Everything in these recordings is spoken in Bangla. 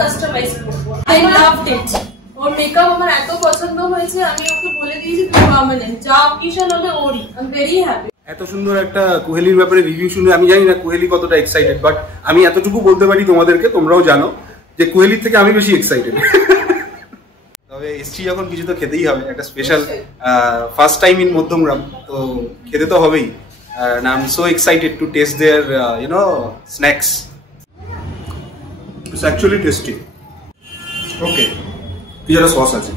কাস্টমাইজ করব। I loved it. ওর মেকআপ আমার এত পছন্দ হয়েছে, আমি ওকে বলে দিয়েছি তুমি পার্মানেন্ট যা অকেশন হবে ওরই। I am very happy. এত সুন্দর একটা কোহেলির ব্যাপারে রিভিউ শুনে আমি জানি না কোহেলি কতটা এক্সাইটেড, বাট আমি এতটুকু বলতে পারি তোমাদেরকে, তোমরাও জানো যে কোহেলির থেকে আমি বেশি এক্সাইটেড। তবে এসছি যখন কিছু তো খেতেই হবে, একটা special first time in Madhyamgram, তো খেতে তো হবেই। and I'm so excited to taste their snacks. It's actually tasty. Okay, কি যেটা সস আছে।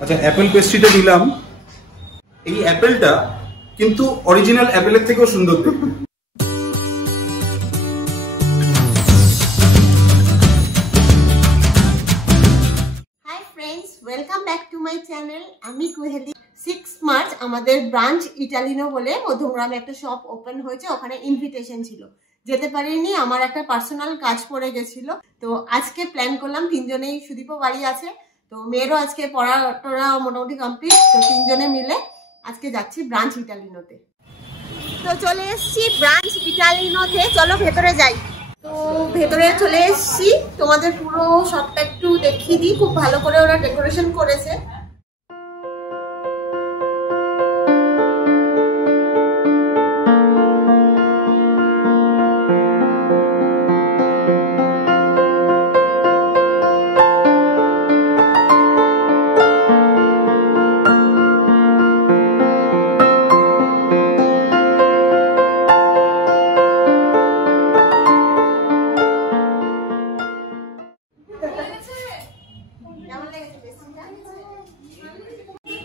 আচ্ছা, অ্যাপেল পেস্ট্রিটা দিলাম। এই অ্যাপেলটা কিন্তু অরিজিনাল অ্যাপেলের থেকেও সুন্দর দেখতে। Hi friends, welcome back to my channel. আমি কোহেলি। 6 মার্চ আমাদের ব্রাঞ্চ ইটালিনো বলে মধ্যমগ্রামে একটা শপ ওপেন হয়েছে, ওখানে ইনভিটেশন ছিল, যেতে পারিনি, আমার একটা পার্সোনাল কাজ পড়ে গেছিল। তো আজকে প্ল্যান করলাম, তিনজনেই, সুদীপও বাড়ি আছে, তো মেয়েরও আজকে পড়াটা মোটামুটি কমপ্লিট, তো তিনজনে মিলে আজকে যাচ্ছি ব্রাঞ্চ ইটালিনোতে। তো চলে এসছি ব্রাঞ্চ ইটালিনোতে, চলো ভেতরে যাই। তো ভেতরে চলে এসছি, তোমাদের পুরো শপটা একটু দেখিয়ে দিই। খুব ভালো করে ওরা ডেকোরেশন করেছে।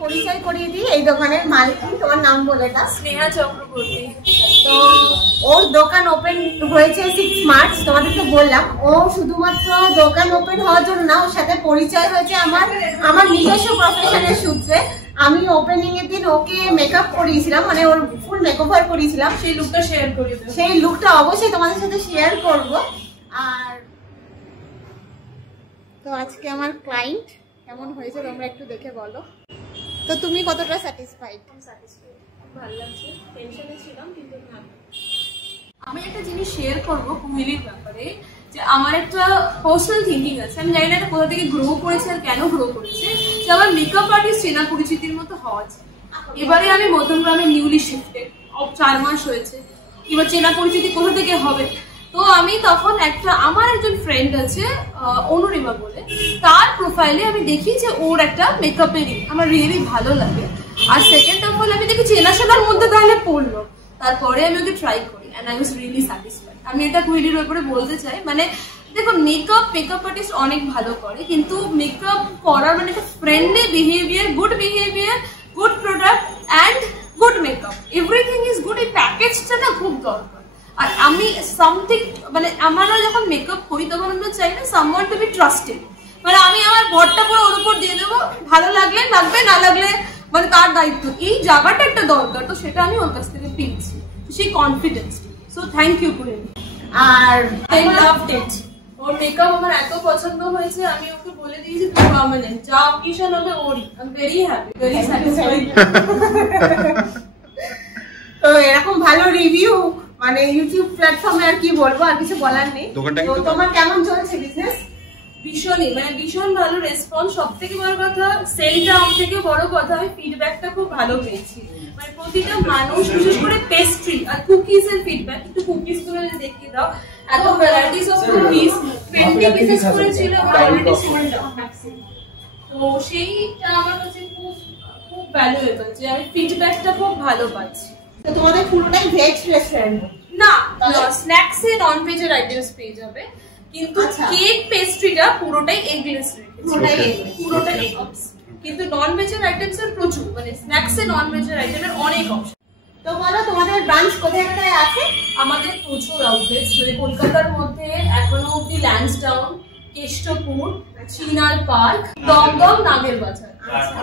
পরিচয় করিয়ে দিই, এই দোকানের মালিক, তোমার নাম বলে দাও। স্নেহা চক্রবর্তী। তো ওর দোকান ওপেন হয়েছে 6 মার্চ, তোমাদেরকে বললাম। ও শুধুমাত্র দোকান ওপেন হওয়ার জন্য না, ওর সাথে পরিচয় হয়েছে আমার নিজস্ব প্রফেশনের সূত্রে। আমি ওপেনিং এর দিন ওকে মেকআপ করিয়েছিলাম, মানে ওর ফুল মেকওভার করিয়েছিলাম। সেই লুকটা শেয়ার করে দেব, সেই লুকটা অবশ্যই তোমাদের সাথে শেয়ার করব। আর তো আজকে আমার ক্লায়েন্ট কেমন হয়েছে তোমরা একটু দেখে বলো। তো তুমি কতটা স্যাটিসফাইড? ভালো লাগছে, টেনশনে ছিলাম কিন্তু আমি একটা জিনিস শেয়ার করবো কোহেলির ব্যাপারে, যে আমার একটা পার্সোনাল থিঙ্কিং আছে। আমি জানি না এটা কোথা থেকে গ্রো করেছে আর কেন গ্রো করেছে, যে আমার মেকআপ আর্টিস্ট চেনা পরিচিতির মতো হওয়া যায়। এবারে আমি মধ্যমগ্রামে নিউলি শিফটেড, 4 মাস হয়েছে, এবার চেনা পরিচিতি কোথা থেকে হবে। তো আমি তখন আমার একজন ফ্রেন্ড আছে অনুরিমা বলে, তার প্রোফাইলে আমি দেখি যে ওর একটা মেকআপেরই আমার রিয়েলি ভালো লাগে। আর সেকেন্ড অফ অল আমি দেখি চেনাশোনার মধ্যে তাহলে পড়লো, তারপরে আমি ওকে ট্রাই করি and I was really satisfied. আমি এটা কোহেলির ব্যাপারে বলতে চাই, মানে দেখো মেকআপ আর্টিস্ট অনেক ভালো করে, কিন্তু মেকআপ করার মানে একটা friendly behaviour, good behaviour, good product and good makeup, everything is good. এই প্যাকেজটা না খুব দরকার। আর আমি সামথিং, মানে আমরা যখন মেকআপ করি তখন আমরা চাই না সামওয়ান টু বি ট্রাস্টেড, মানে আমি আমার ভরটা পুরো ওর উপর দিয়ে দেবো, ভালো লাগলে লাগবে, না লাগলে মানে তার দায়িত্ব। এই জায়গাটা একটা দরকার, তো সেটা আমি ওর কাছ থেকে পেয়েছি, সেই কনফিডেন্স। সো থ্যাংক ইউ কোহেলি। আর আই লাভড ইট। ওর মেকআপ আমার এত পছন্দ হয়েছে, আমি ওকে বলে দিয়েছি তুমি পার্মানেন্ট যা অকেশন হবে ওরই। I am very happy, very satisfied. তো এরকম ভালো রিভিউ মানে ইউটিউব প্ল্যাটফর্মে আর কি বলবো, আর কিছু বলার নেই। তোমার কেমন চলছে বিজনেস? ভীষণই, মানে ভীষণ ভালো রেসপন্স। সব থেকে বড় কথা সেলটা, আমার থেকে বড় কথা আমি ফিডব্যাকটা খুব ভালো পেয়েছি। মানে প্রতিটা মানুষ, বিশেষ করে পেস্ট্রি আর কুকিজ এর ফিডব্যাক। একটু কুকিজ গুলো দেখিয়ে দাও, এত ভ্যারাইটিস অফ কুকিজ, 20 পিসেস করে ছিল, অলরেডি সোল্ড আউট ম্যাক্সিমাম। তো সেইটা আমার কাছে খুব খুব ভ্যালুয়েবল, যে আমি ফিডব্যাকটা খুব ভালো পাচ্ছি। তো তোমাদের পুরোটাই ভেজ রেস্টুরেন্ট? না, স্ন্যাক্স এ নন ভেজ এর আইটেমস পেয়ে যাবে, কিন্তু কেক পেস্ট্রিটা পুরোটাই এগলেস রেখেছি, পুরোটাই এগলেস। কিন্তু নন ভেজ এর আইটেমস এর প্রচুর, মানে স্ন্যাক্স এ নন ভেজ এর আইটেমের অনেক অপশন। তো বলো তোমাদের ব্রাঞ্চ কোথায় কোথায় আছে? আমাদের প্রচুর আউটলেটস, মানে কলকাতার মধ্যে এখনো অব্দি ল্যান্সডাউন, কেষ্টপুর, চিনার পার্ক, দমদম, নাগেরবাজার,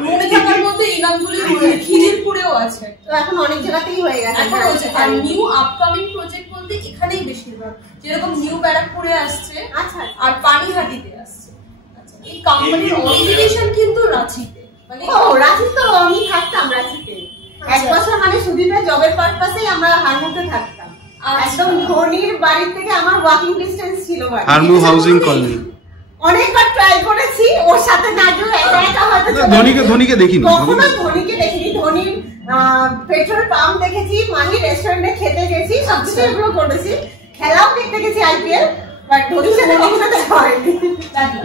মনে থাকার মধ্যে এই নামগুলি খিদিরপুরেও আছে। তো এখন অনেক জায়গাতেই হয়ে গেছে। এখন হচ্ছে, আর নিউ আপকামিং প্রজেক্ট বলতে এখানেই বেশিরভাগ, যেরকম নিউ ব্যারাকপুরে আসছে, আচ্ছা, আর পানিহাটিতে আসছে। আচ্ছা, এই কোম্পানির অরিজিনেশন কিন্তু রাঁচিতে। মানে ও রাঁচি, তো আমি থাকতাম রাঁচিতে 1 বছর, মানে সুদীপের জবের পারপাসেই আমরা হারমুতে থাকতাম। একদম ধোনির বাড়ি থেকে আমার ওয়াকিং ডিস্টেন্স ছিল। হারমু হাউজিং কলোনি অনেকবার ট্রাই করেছি ওর সাথে না গিয়ে একা একা হয়তো ধোনিকে দেখিনি, কখনো ধোনিকে দেখিনি। ধোনির পেট্রোল পাম্প দেখেছি, মাহি রেস্টুরেন্টে খেতে গেছি, সবকিছু এগুলো করেছি, খেলাও দেখতে গেছি আইপিএল, বাট ধোনির সাথে কখনো দেখা হয়নি।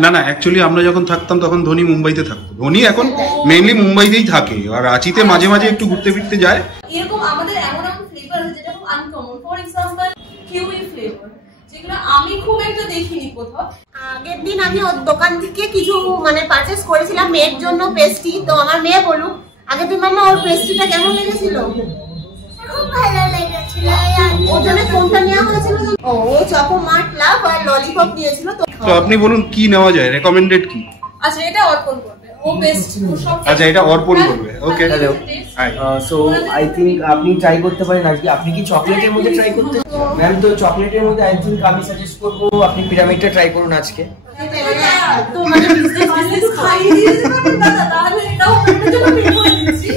না অ্যাকচুয়ালি আমরা যখন থাকতাম তখন ধোনি মুম্বাইতে থাকতো। ধোনি এখন মেইনলি মুম্বাইতেই থাকে, আর রাঁচিতে মাঝে মাঝে একটু ঘুরতে ফিরতে যায়। এরকম আমাদের এমন ফ্লেভার আছে যেটা খুব uncommon. For example kiwi flavour, যেগুলো আমি খুব একটা দেখিনি কোথাও। আগের দিন আমি ওর দোকান থেকে কিছু মানে পারচেজ করেছিলাম মেয়ের জন্য পেস্ট্রি। তো আমার মেয়ে বলুক, আগের দিন মামা ওর পেস্ট্রিটা কেমন লেগেছিল? খুব ভালো লেগেছিল। ওর জন্য কোনটা নেওয়া হয়েছিল? ও চকো মার্ট লাভ আর ললিপপ নিয়েছিল। তো আপনি বলুন কি নেওয়া যায়, রেকমেন্ডেড কি? আচ্ছা, এটা অর্পণ করবে, ও বেস্ট সব। আচ্ছা, এটা অর্পণ করবে। ওকে, হ্যালো। সো আই থিঙ্ক আপনি ট্রাই করতে পারেন আজকে। আপনি কি চকলেটের মধ্যে ট্রাই করতে? ম্যাম, তো চকলেটের মধ্যে আই থিঙ্ক আমি সাজেস্ট করবো আপনি পিরামিডটা ট্রাই করুন আজকে। তো মানে বিজনেস খাইয়ে দিয়ে দিবেন দাদা, তাহলে এটাও পেটের জন্য পে করে দিচ্ছি।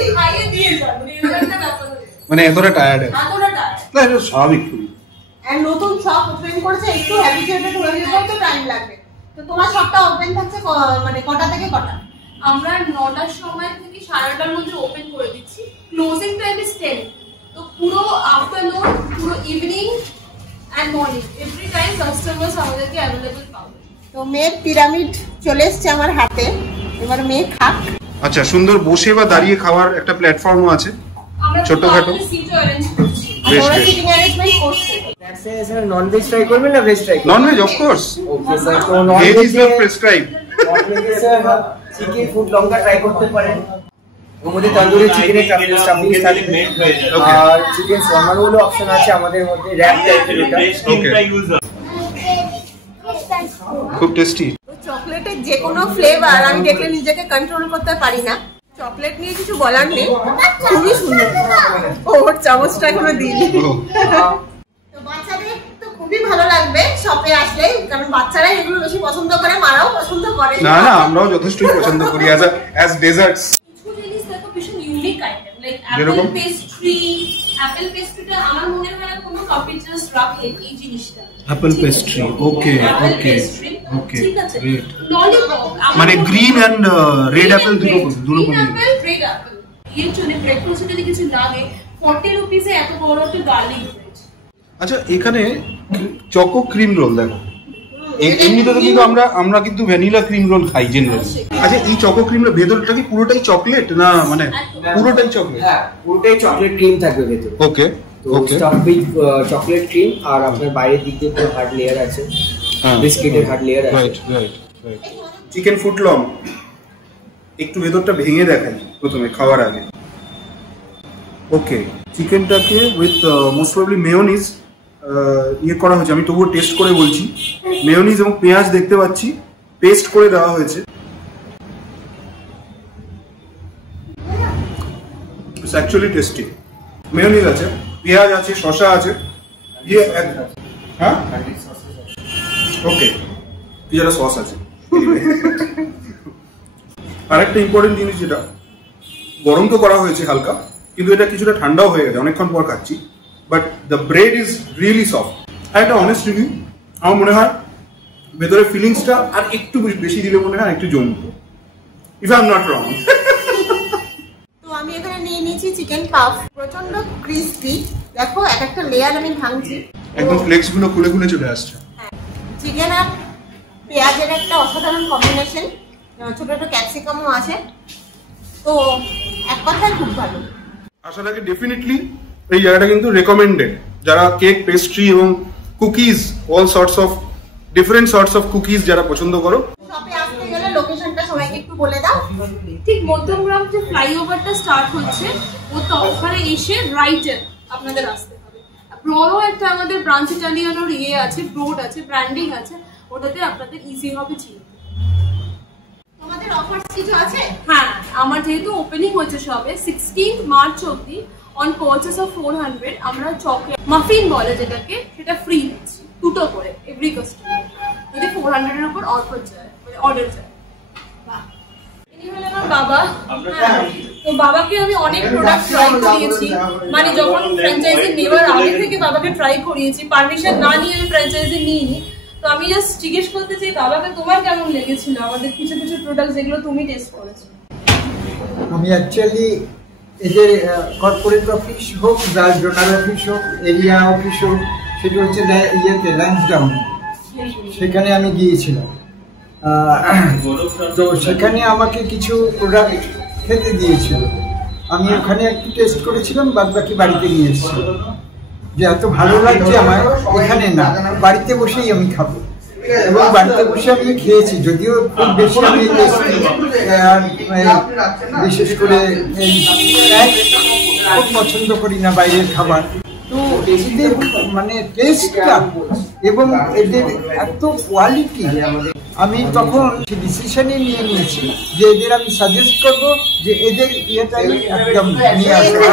এই খাইয়ে দিয়ে যাবেন, এরকম একটা ব্যাপার। মানে এতটা টায়ার্ড? এতটা টায়ার্ড না, এটা স্বাভাবিক। আর নতুন শপ ওপেন করেছে, একটু হ্যাবিচুয়েটেড হয়ে যেতেও তো টাইম লাগবে। তো তোমার শপটা ওপেন থাকছে মানে কটা থেকে কটা? আমরা 9টার সময় থেকে 8:30টার মধ্যে ওপেন করে দিচ্ছি। Closing time is 10। তো পুরো আফটারনুন, পুরো evening and morning every time customers আমাদেরকে अवेलेबल পাবে। তো মেয়ের পিরামিড চলে এসেছে আমার হাতে, এবার মেয়ে খাক। আচ্ছা, সুন্দর বসে বা দাঁড়িয়ে খাওয়ার একটা প্ল্যাটফর্মও আছে, ছোটখাটো। সিট অ্যারেঞ্জ করছি। বেশ আমরা বেশ। সিটিং অ্যারেঞ্জমেন্ট করছি। That's a sir, non veg try করবেন না ভেজ ট্রাই করবেন? Non veg, of course. Okay sir, তো non veg veg is not prescribe. আপনাকে স্যার চিকেন ফুড লঙ্কা ট্রাই করতে পারেন। ওর মধ্যে তন্দুরি চিকেনের স্টাফিং থাকবে, আর চিকেন শর্মা রোলও অপশন আছে আমাদের মধ্যে, র‍্যাপ টাইপের ওটা। ওকে, খুব টেস্টি। চকলেটের যে কোনো ফ্লেভার আমি দেখলে নিজেকে কন্ট্রোল করতে পারি না। চকলেট নিয়ে কিছু বলার নেই, খুবই সুন্দর। ওর চামচটা এখনো দিইনি। তো বাচ্চাদের তো খুবই ভালো লাগবে শপে আসলে, কারণ বাচ্চারা এগুলো বেশি পছন্দ করে, মারাও পছন্দ করে। না, আমরাও যথেষ্ট পছন্দ করি অ্যাজ ডেজার্টস। কিছু জিনিস দেখো ভীষণ ইউনিক আইটেম, লাইক যেরকম? অ্যাপেল পেস্ট্রিটা আমার মনে হয় না কোনো কম্পিটিটরস রাখে এই জিনিসটা। অ্যাপল পেস্ট্রি, ওকে Apple ওকে pastry, ওকে, ঠিক আছে। গ্রেট। ললিপপ মানে গ্রিন এন্ড রেড অ্যাপল দুটো গ্রিন অ্যাপল, রেড অ্যাপল। এর জন্য ব্রেকফাস্টে যদি কিছু লাগে 40 রুপিসে এত বড় একটা গার্লিক ব্রেড। আচ্ছা, এখানে চকো ক্রিম রোল দেখো। এমনিতে তো কিন্তু আমরা কিন্তু ভ্যানিলা ক্রিম রোল খাই জেনারেলি। আচ্ছা, এই চকো ক্রিমের ভেতরটা কি পুরোটাই চকলেট না মানে পুরোটাই চকলেট? হ্যাঁ, পুরোটাই চকলেট ক্রিম থাকবে ভেতরে। ওকে ওকে, স্টাফ উইথ চকলেট ক্রিম, আর আপনার বাইরের দিক দিয়ে পুরো হার্ড লেয়ার আছে, বিস্কিটের হার্ড লেয়ার আছে। Right right right. চিকেন ফুটলং একটু ভেতরটা ভেঙে দেখাই প্রথমে খাওয়ার আগে। ওকে, চিকেনটাকে উইথ মোস্ট প্রবাবলি মেয়োনিজ ইয়ে করা হয়েছে। আমি তবুও টেস্ট করে বলছি। মেয়োনিজ এবং পেঁয়াজ দেখতে পাচ্ছি পেস্ট করে দেওয়া হয়েছে। It's actually tasty. মেয়োনিজ আছে, পেঁয়াজ আছে, শসা আছে। ইয়ে হ্যাঁ, ওকে, পিজাটা সস আছে। আরেকটা ইম্পর্টেন্ট জিনিস, যেটা গরম তো করা হয়েছে হালকা, কিন্তু এটা কিছুটা ঠান্ডাও হয়ে গেছে, অনেকক্ষণ পর খাচ্ছি। But the bread is really soft. আর একটা অনেস্ট রিভিউ, আমার মনে হয় ভেতরে ফিলিংসটা আর একটু বেশি দিলে মনে হয় একটু জমতো, if I am not wrong. তো আমি এখানে নিয়ে নিয়েছি চিকেন পাফ, প্রচন্ড ক্রিস্পি। দেখো এক একটা লেয়ার আমি ভাঙছি, একদম ফ্লেক্স গুলো খুলে খুলে চলে আসছে। চিকেন আর পেঁয়াজের একটা অসাধারণ কম্বিনেশন, ছোট ছোট ক্যাপসিকামও আছে। তো এক কথায় খুব ভালো। আশা রাখি ডেফিনেটলি এই জায়গাটা কিন্তু রেকমেন্ডেড, যারা কেক, পেস্ট্রি এবং cookies, all sorts of different sorts of cookies যারা পছন্দ করো। শপে আসতে গেলে লোকেশনটা সবাইকে একটু বলে দাও। ঠিক মধ্যমগ্রাম যে ফ্লাইওভারটা স্টার্ট হচ্ছে, ও তো ওখানে এসে রাইটে আপনাদের আসতে হবে। বড় একটা আমাদের ব্রাঞ্চ ইটালিয়ানোর ইয়ে আছে, ব্রোড আছে, ব্র্যান্ডিং আছে, ওটাতে আপনাদের ইজি হবে চিনতে। তোমাদের অফার কিছু আছে? হ্যাঁ, আমার যেহেতু ওপেনিং হয়েছে সবে 16 মার্চ অবধি, অন পারচেস অফ 400 আমরা চকলেট মাফিন বলে যেটাকে, সেটা ফ্রি দিচ্ছি, দুটো করে এভরি কাস্টমার যদি 400 এর উপর অর্ডার যায়, মানে অর্ডার যায়। বাহ, ইনি হলেন আমার বাবা। তো বাবাকে আমি অনেক প্রোডাক্ট ট্রাই করিয়েছি, মানে যখন ফ্র্যাঞ্চাইজি নেওয়ার আগে থেকে বাবাকে ট্রাই করিয়েছি, পারমিশন না নিয়ে আমি ফ্র্যাঞ্চাইজি নিইনি। তো আমি জাস্ট জিজ্ঞেস করতে চাই বাবাকে তোমার কেমন লেগেছিল আমাদের কিছু কিছু প্রোডাক্ট যেগুলো তুমি টেস্ট করেছো? আমি অ্যাকচুয়ালি এদের কর্পোরেট অফিস হোক বা জোনাল অফিস হোক এরিয়া অফিস হোক, সেটা হচ্ছে ইয়েতে ল্যান্সডাউন, সেখানে আমি গিয়েছিলাম। তো সেখানে আমাকে কিছু প্রোডাক্ট খেতে দিয়েছিল, আমি ওখানে একটু টেস্ট করেছিলাম, বাদ বাকি বাড়িতে নিয়ে এসেছিলাম। যে এত ভালো লাগছে আমার, এখানে না, বাড়িতে বসেই আমি খাবো। এবং বাড়িতে বসে আমি খেয়েছি, যদিও খুব বেশি আমি বিশেষ করে এই খুব পছন্দ করি না বাইরের খাবার। তো এদের মানে টেস্টটা এবং এদের এত কোয়ালিটি, আমি তখন ডিসিশনই নিয়ে নিয়েছি যে এদের আমি সাজেস্ট করব যে এদের ইয়েটাই একদম নিয়ে আসবো।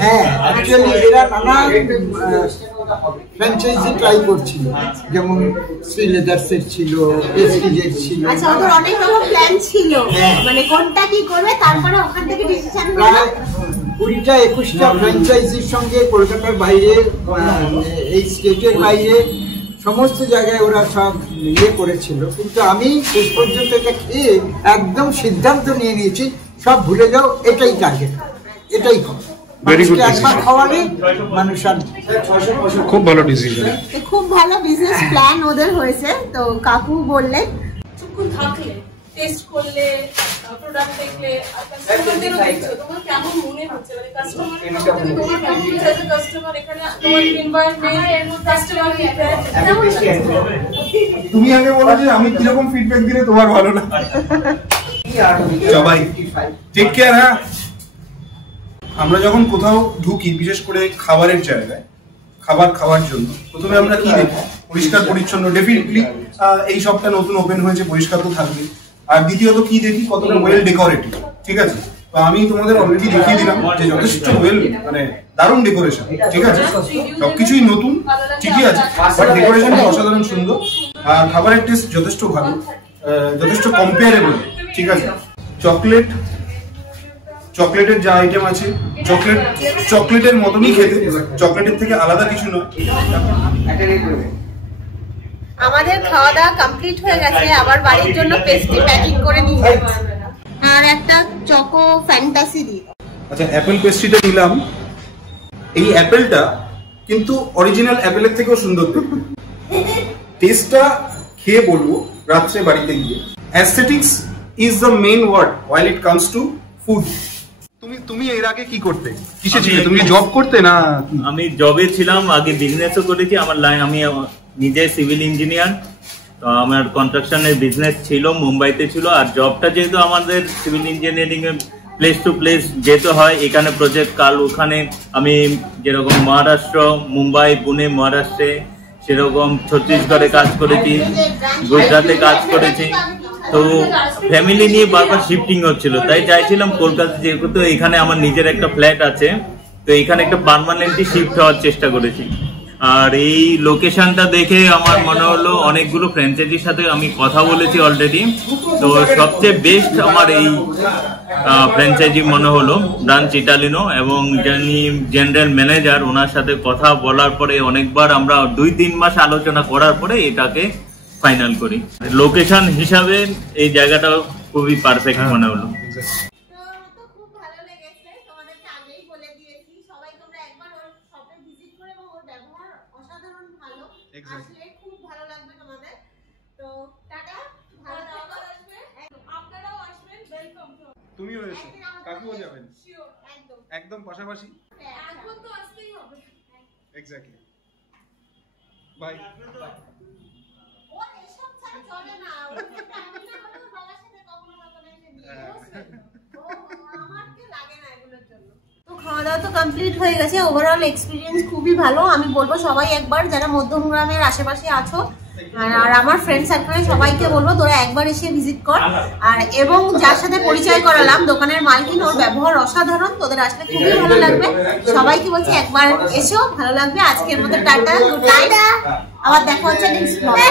হ্যাঁ, অ্যাকচুয়ালি এরা নানা ফ্র্যাঞ্চাইজি ট্রাই করছিল, যেমন শ্রী লেদার্সের ছিল, পেস্ট্রিজের ছিল। আচ্ছা, ওদের অনেক রকম প্ল্যান ছিল, মানে কোনটা কি করবে, তারপরে ওখান থেকে ডিসিশন নিয়ে 20-21টা ফ্র্যাঞ্চাইজির সঙ্গে কলকাতার বাইরে, এই স্টেটের বাইরে সমস্ত জায়গায় ওরা সব ইয়ে করেছিল। কিন্তু আমি শেষ পর্যন্ত এটা খেয়ে একদম সিদ্ধান্ত নিয়ে নিয়েছি, সব ভুলে যাও, এটাই টার্গেট, এটাই করো। একবার খাওয়ালে মানুষ আর খুব ভালো ডিসিশন, খুব ভালো বিজনেস প্ল্যান ওদের হয়েছে। তো কাকু বললেন কিছুক্ষণ থাকলে টেস্ট করলে প্রোডাক্ট দেখলে কাস্টমারদেরও দেখছো, তোমার কেমন মনে হচ্ছে, মানে কাস্টমার তোমার কেমন হচ্ছে এজ এ কাস্টমার, এখানে তোমার এনভায়রনমেন্ট, কাস্টমার ফিডব্যাক কেমন লাগছে? তুমি আগে বলো যে আমি কিরকম ফিডব্যাক দিলে তোমার ভালো না। সবাই টেক কেয়ার। হ্যাঁ, আমরা যখন কোথাও ঢুকি, বিশেষ করে খাবারের জায়গায়, খাবার খাওয়ার জন্য প্রথমে আমরা কি দেখি? পরিষ্কার পরিচ্ছন্ন। ডেফিনেটলি এই শপটা নতুন ওপেন হয়েছে, পরিষ্কার তো থাকবে। আর দ্বিতীয়ত কি দেখি? কতটা ওয়েল ডেকোরেটেড। ঠিক আছে, তো আমি তোমাদের অলরেডি দেখিয়ে দিলাম যে যথেষ্ট ওয়েল, মানে দারুণ ডেকোরেশন। ঠিক আছে, সবকিছুই নতুন, ঠিকই আছে, বাট ডেকোরেশনটা অসাধারণ সুন্দর। আর খাবারের টেস্ট যথেষ্ট ভালো, যথেষ্ট কম্পেয়ারেবল। ঠিক আছে, চকলেটের যা আইটেম আছে, চকলেটের মতনই খেতে, চকলেটের থেকে আলাদা কিছু নয়। আমাদের খাওয়া দাওয়া কমপ্লিট হয়ে গেছে, আবার বাড়ির জন্য পেস্ট্রি প্যাকিং করে নিয়ে যাচ্ছি, আর একটা চকো ফ্যান্টাসি দিয়ে। আচ্ছা, অ্যাপেল পেস্ট্রিটা নিলাম। এই অ্যাপেলটা কিন্তু অরিজিনাল অ্যাপেলের থেকেও সুন্দর। টেস্টটা খেয়ে বলবো রাত্রে বাড়িতে গিয়ে। Aesthetics is the main word while it comes to food. তুমি এর আগে কি করতে, কিসে ছিলে? তুমি জব করতে না? আমি জবে ছিলাম, আগে বিজনেসও করেছি। আমি নিজে সিভিল ইঞ্জিনিয়ার, তো আমার কনস্ট্রাকশনের বিজনেস ছিল, মুম্বাইতে ছিল। আর জবটা যেহেতু আমাদের সিভিল ইঞ্জিনিয়ারিং এর প্লেস টু প্লেস যেতে হয়, এখানে প্রজেক্ট কাল ওখানে, আমি যেরকম মহারাষ্ট্র, মুম্বাই, পুনে, মহারাষ্ট্রে, সেরকম ছত্তিশগড়ে কাজ করেছি, গুজরাটে কাজ করেছি। তো ফ্যামিলি নিয়ে বারবার শিফটিং হচ্ছিল, তাই চাইছিলাম কলকাতা, যেহেতু এখানে আমার নিজের একটা ফ্ল্যাট আছে, তো এখানে একটা পার্মানেন্টলি শিফট হওয়ার চেষ্টা করেছি। আর এই লোকেশনটা দেখে আমার মনে হলো, অনেকগুলো ফ্র্যাঞ্চাইজির সাথে আমি কথা বলেছি অলরেডি, তো সবচেয়ে বেস্ট আমার এই ফ্র্যাঞ্চাইজি মনে হলো ব্রাঞ্চ ইটালিনো। এবং যিনি জেনারেল ম্যানেজার, ওনার সাথে কথা বলার পরে অনেকবার আমরা 2-3 মাস আলোচনা করার পরে এটাকে ফাইনাল করি। লোকেশন হিসাবে এই জায়গাটা খুবই পারফেক্ট মনে হলো। খুব ভালো লেগেছে, তোমাদেরকে আগেই বলে দিয়েছি, সবাই তোমরা একবার ওর শপে ভিজিট করে, এবং ওর ব্যবহার অসাধারণ ভালো, আসলে খুব ভালো লাগবে তোমাদের। তো টাটা, ভালো থাকো, আপনারাও আসবেন, ওয়েলকাম। তুমিও এসো, কাকুও যাবেন, শিওর, একদম পাশাপাশি। এখন তো আসতেই হবে। Exactly, by. ও এসব ছাড়া চলে না, ও ফ্যামিলি হলো বাবার সাথে কখনো কখনো এসে নিয়ে আসে, ও আমার কি লাগে না এগুলোর জন্য। তো খাওয়া দাওয়া তো কমপ্লিট হয়ে গেছে, ওভারঅল এক্সপিরিয়েন্স খুবই ভালো। আমি বলবো সবাই একবার, যারা মধ্যমগ্রামের আশেপাশে আছো আর আমার ফ্রেন্ড সার্কেলে সবাইকে বলবো তোরা একবার এসে ভিজিট কর। আর এবং যার সাথে পরিচয় করালাম, দোকানের মালকিন, ওর ব্যবহার অসাধারণ, তোদের আসলে খুবই ভালো লাগবে। সবাইকে বলছি একবার এসো, ভালো লাগবে। আজকের মতো টাটা, গুড নাইট, আবার দেখা হচ্ছে নেক্সট ব্লগে।